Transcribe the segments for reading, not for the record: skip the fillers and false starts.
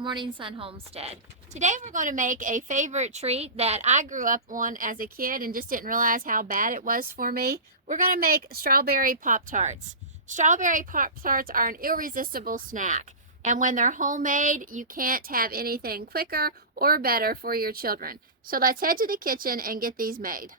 Morning Sun Homestead. Today we're going to make a favorite treat that I grew up on as a kid and just didn't realize how bad it was for me. We're going to make Strawberry Pop Tarts. Strawberry Pop Tarts are an irresistible snack, and when they're homemade, you can't have anything quicker or better for your children. So let's head to the kitchen and get these made.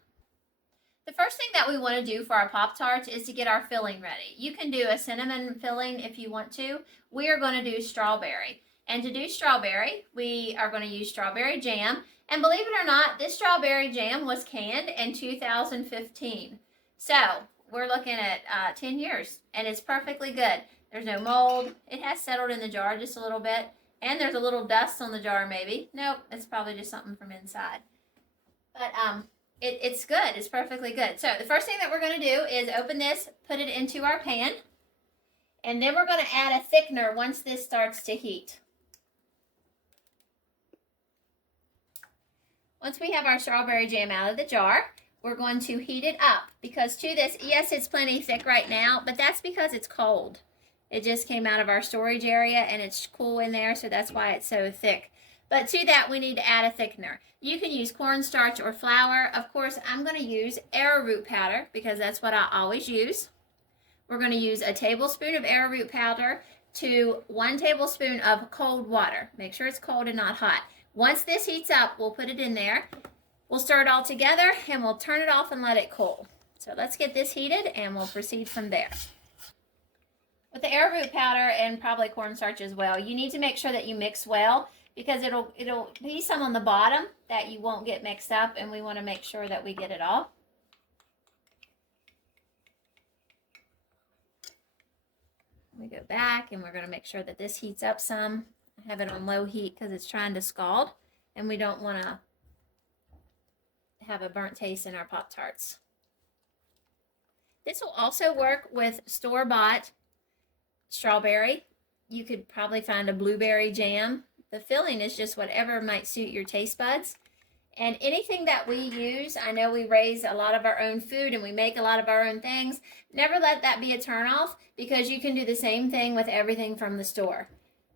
The first thing that we want to do for our Pop Tarts is to get our filling ready. You can do a cinnamon filling if you want to. We are going to do strawberry. And to do strawberry, we are going to use strawberry jam. And believe it or not, this strawberry jam was canned in 2015. So we're looking at 10 years, and it's perfectly good. There's no mold. It has settled in the jar just a little bit. And there's a little dust on the jar maybe. Nope, it's probably just something from inside. But it's good. It's perfectly good. So the first thing that we're going to do is open this, put it into our pan, and then we're going to add a thickener once this starts to heat. Once we have our strawberry jam out of the jar, we're going to heat it up, because to this, yes, it's plenty thick right now, but that's because it's cold. It just came out of our storage area and it's cool in there, so that's why it's so thick. But to that, we need to add a thickener. You can use cornstarch or flour. Of course, I'm going to use arrowroot powder because that's what I always use. We're going to use a tablespoon of arrowroot powder to 1 tablespoon of cold water. Make sure it's cold and not hot. Once this heats up, we'll put it in there. We'll stir it all together and we'll turn it off and let it cool. So let's get this heated and we'll proceed from there. With the arrowroot powder and probably cornstarch as well, you need to make sure that you mix well, because it'll be some on the bottom that you won't get mixed up, and we want to make sure that we get it all. We go back and we're going to make sure that this heats up some. I have it on low heat because it's trying to scald, and we don't want to have a burnt taste in our Pop Tarts. This will also work with store-bought strawberry. You could probably find a blueberry jam. The filling is just whatever might suit your taste buds. And anything that we use, I know we raise a lot of our own food and we make a lot of our own things. Never let that be a turnoff, because you can do the same thing with everything from the store.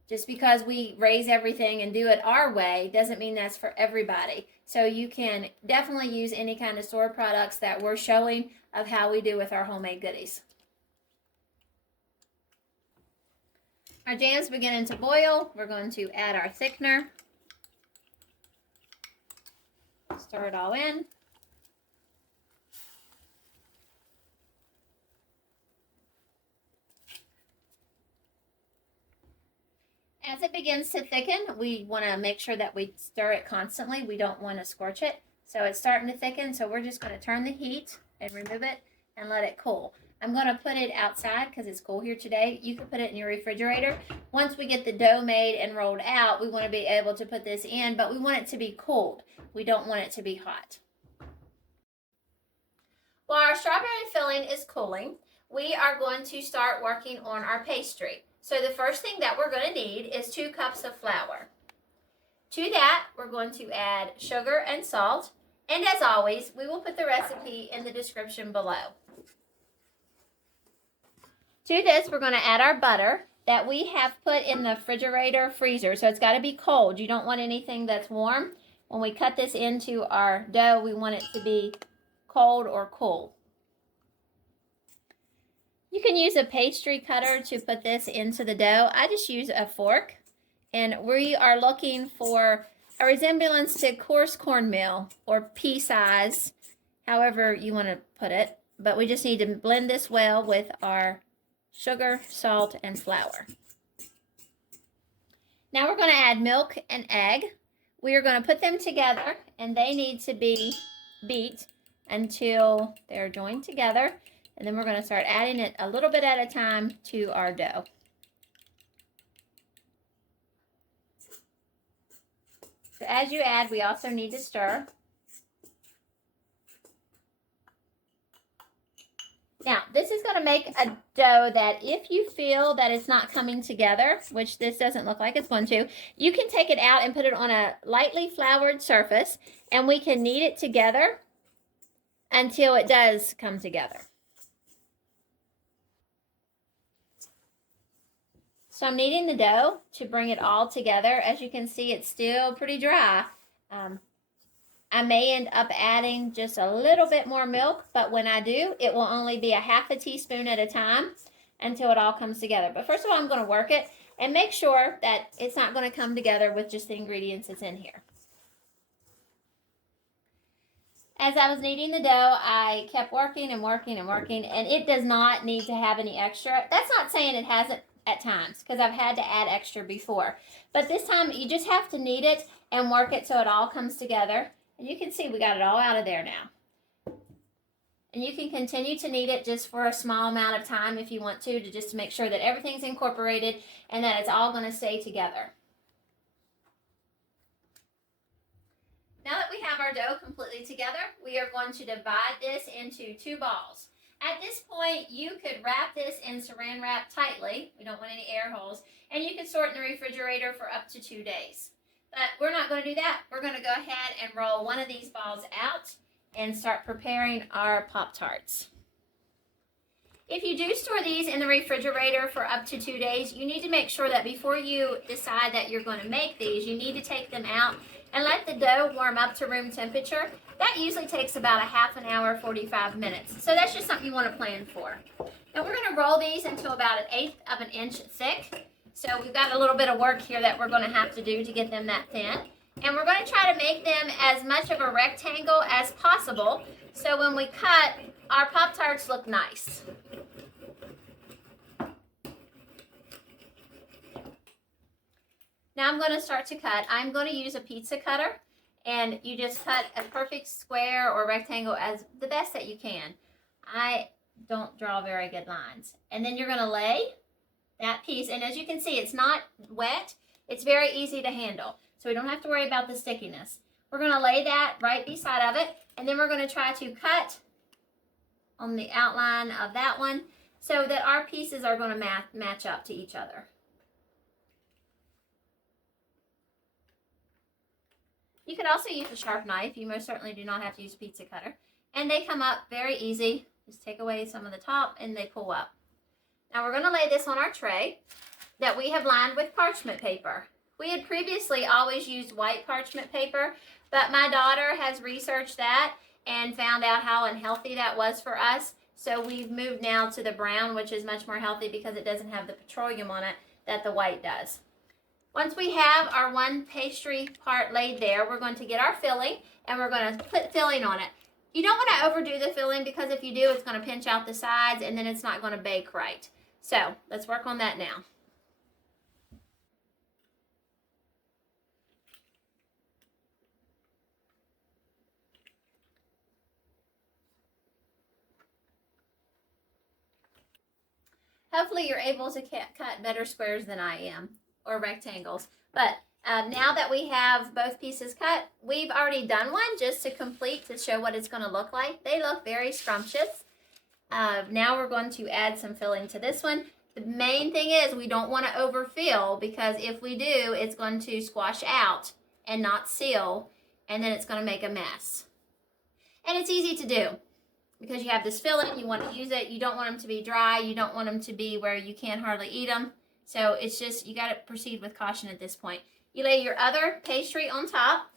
Just because we raise everything and do it our way doesn't mean that's for everybody. So you can definitely use any kind of store products that we're showing of how we do with our homemade goodies. Our jam's beginning to boil. We're going to add our thickener. Stir it all in. As it begins to thicken, we want to make sure that we stir it constantly. We don't want to scorch it. So it's starting to thicken, so we're just going to turn the heat and remove it and let it cool. I'm going to put it outside because it's cool here today. You can put it in your refrigerator. Once we get the dough made and rolled out, we want to be able to put this in, but we want it to be cold. We don't want it to be hot. While our strawberry filling is cooling, we are going to start working on our pastry. So the first thing that we're going to need is 2 cups of flour. To that, we're going to add sugar and salt. And as always, we will put the recipe in the description below. To this, we're going to add our butter that we have put in the refrigerator freezer. So it's got to be cold. You don't want anything that's warm. When we cut this into our dough, we want it to be cold or cool. You can use a pastry cutter to put this into the dough. I just use a fork. And we are looking for a resemblance to coarse cornmeal or pea size, however you want to put it. But we just need to blend this well with our sugar, salt, and flour. Now we're going to add milk and egg. We are going to put them together, and they need to be beat until they're joined together. And then we're going to start adding it a little bit at a time to our dough. So as you add, we also need to stir. Now, this is going to make a dough that if you feel that it's not coming together, which this doesn't look like it's going to, you can take it out and put it on a lightly floured surface, and we can knead it together until it does come together. So I'm kneading the dough to bring it all together. As you can see, it's still pretty dry. I may end up adding just a little bit more milk, but when I do, it will only be a half a teaspoon at a time until it all comes together. But first of all, I'm going to work it and make sure that it's not going to come together with just the ingredients that's in here. As I was kneading the dough, I kept working and working and working, and it does not need to have any extra. That's not saying it hasn't at times, because I've had to add extra before. But this time, you just have to knead it and work it so it all comes together. And you can see we got it all out of there now. And you can continue to knead it just for a small amount of time if you want to just to make sure that everything's incorporated and that it's all going to stay together. Now that we have our dough completely together, we are going to divide this into 2 balls. At this point, you could wrap this in saran wrap tightly. We don't want any air holes. And you can store it in the refrigerator for up to 2 days. But we're not going to do that. We're going to go ahead and roll one of these balls out and start preparing our Pop-Tarts. If you do store these in the refrigerator for up to 2 days, you need to make sure that before you decide that you're going to make these, you need to take them out and let the dough warm up to room temperature. That usually takes about a half an hour, 45 minutes. So that's just something you want to plan for. Now we're going to roll these until about 1/8 of an inch thick. So we've got a little bit of work here that we're going to have to do to get them that thin. And we're going to try to make them as much of a rectangle as possible, so when we cut, our Pop-Tarts look nice. Now I'm going to start to cut. I'm going to use a pizza cutter, and you just cut a perfect square or rectangle as the best that you can. I don't draw very good lines. And then you're going to lay that piece, and as you can see, it's not wet. It's very easy to handle, so we don't have to worry about the stickiness. We're going to lay that right beside of it, and then we're going to try to cut on the outline of that one so that our pieces are going to match up to each other. You could also use a sharp knife. You most certainly do not have to use a pizza cutter. And they come up very easy. Just take away some of the top and they pull up. Now we're going to lay this on our tray that we have lined with parchment paper. We had previously always used white parchment paper, but my daughter has researched that and found out how unhealthy that was for us. So we've moved now to the brown, which is much more healthy because it doesn't have the petroleum on it that the white does. Once we have our one pastry part laid there, we're going to get our filling and we're going to put filling on it. You don't want to overdo the filling because if you do, it's going to pinch out the sides and then it's not going to bake right. So let's work on that now. Hopefully you're able to cut better squares than I am, or rectangles. But now that we have both pieces cut, we've already done one just to complete to show what it's going to look like. They look very scrumptious. Now we're going to add some filling to this one. The main thing is we don't want to overfill because if we do, it's going to squash out and not seal, and then it's going to make a mess. And it's easy to do because you have this filling, you want to use it, you don't want them to be dry, you don't want them to be where you can hardly eat them. So it's just, you got to proceed with caution at this point. You lay your other pastry on top.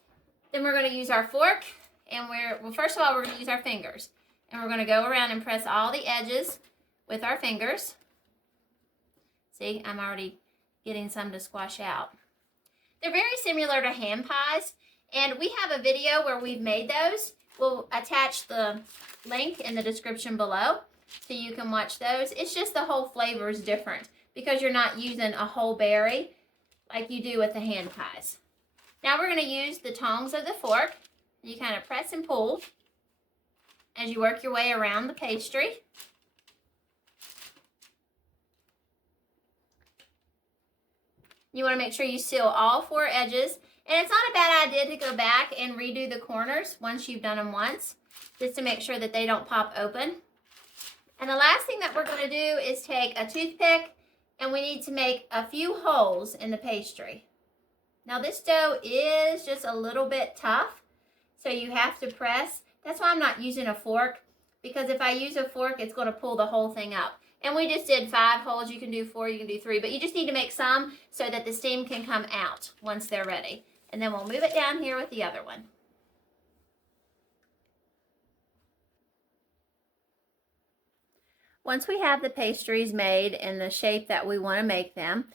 Then we're going to use our fork. And well, first of all, we're going to use our fingers. And we're going to go around and press all the edges with our fingers. See, I'm already getting some to squash out. They're very similar to ham pies. And we have a video where we've made those. We'll attach the link in the description below so you can watch those. It's just the whole flavor is different because you're not using a whole berry like you do with the hand pies. Now we're going to use the tongs of the fork. You kind of press and pull as you work your way around the pastry. You want to make sure you seal all 4 edges. And it's not a bad idea to go back and redo the corners once you've done them once, just to make sure that they don't pop open. And the last thing that we're going to do is take a toothpick, and we need to make a few holes in the pastry. Now this dough is just a little bit tough, so you have to press. That's why I'm not using a fork, because if I use a fork, it's going to pull the whole thing up. And we just did 5 holes. You can do 4, you can do 3, but you just need to make some so that the steam can come out once they're ready. And then we'll move it down here with the other one. Once we have the pastries made in the shape that we want to make them,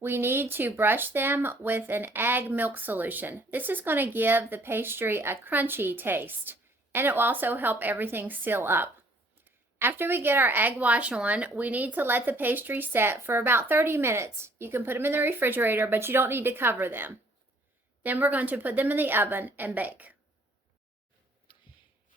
we need to brush them with an egg milk solution. This is going to give the pastry a crunchy taste, and it will also help everything seal up. After we get our egg wash on, we need to let the pastry set for about 30 minutes. You can put them in the refrigerator, but you don't need to cover them. Then we're going to put them in the oven and bake.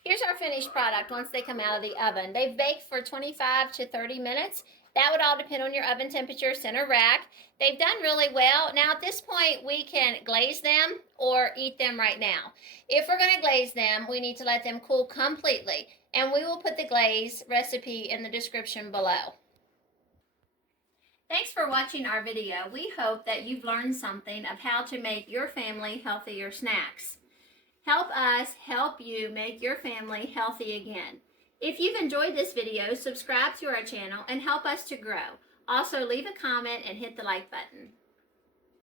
Here's our finished product once they come out of the oven. They've baked for 25 to 30 minutes. That would all depend on your oven temperature, center rack. They've done really well. Now at this point, we can glaze them or eat them right now. If we're going to glaze them, we need to let them cool completely. And we will put the glaze recipe in the description below. Thanks for watching our video. We hope that you've learned something of how to make your family healthier snacks. Help us help you make your family healthy again. If you've enjoyed this video, subscribe to our channel and help us to grow. Also, leave a comment and hit the like button.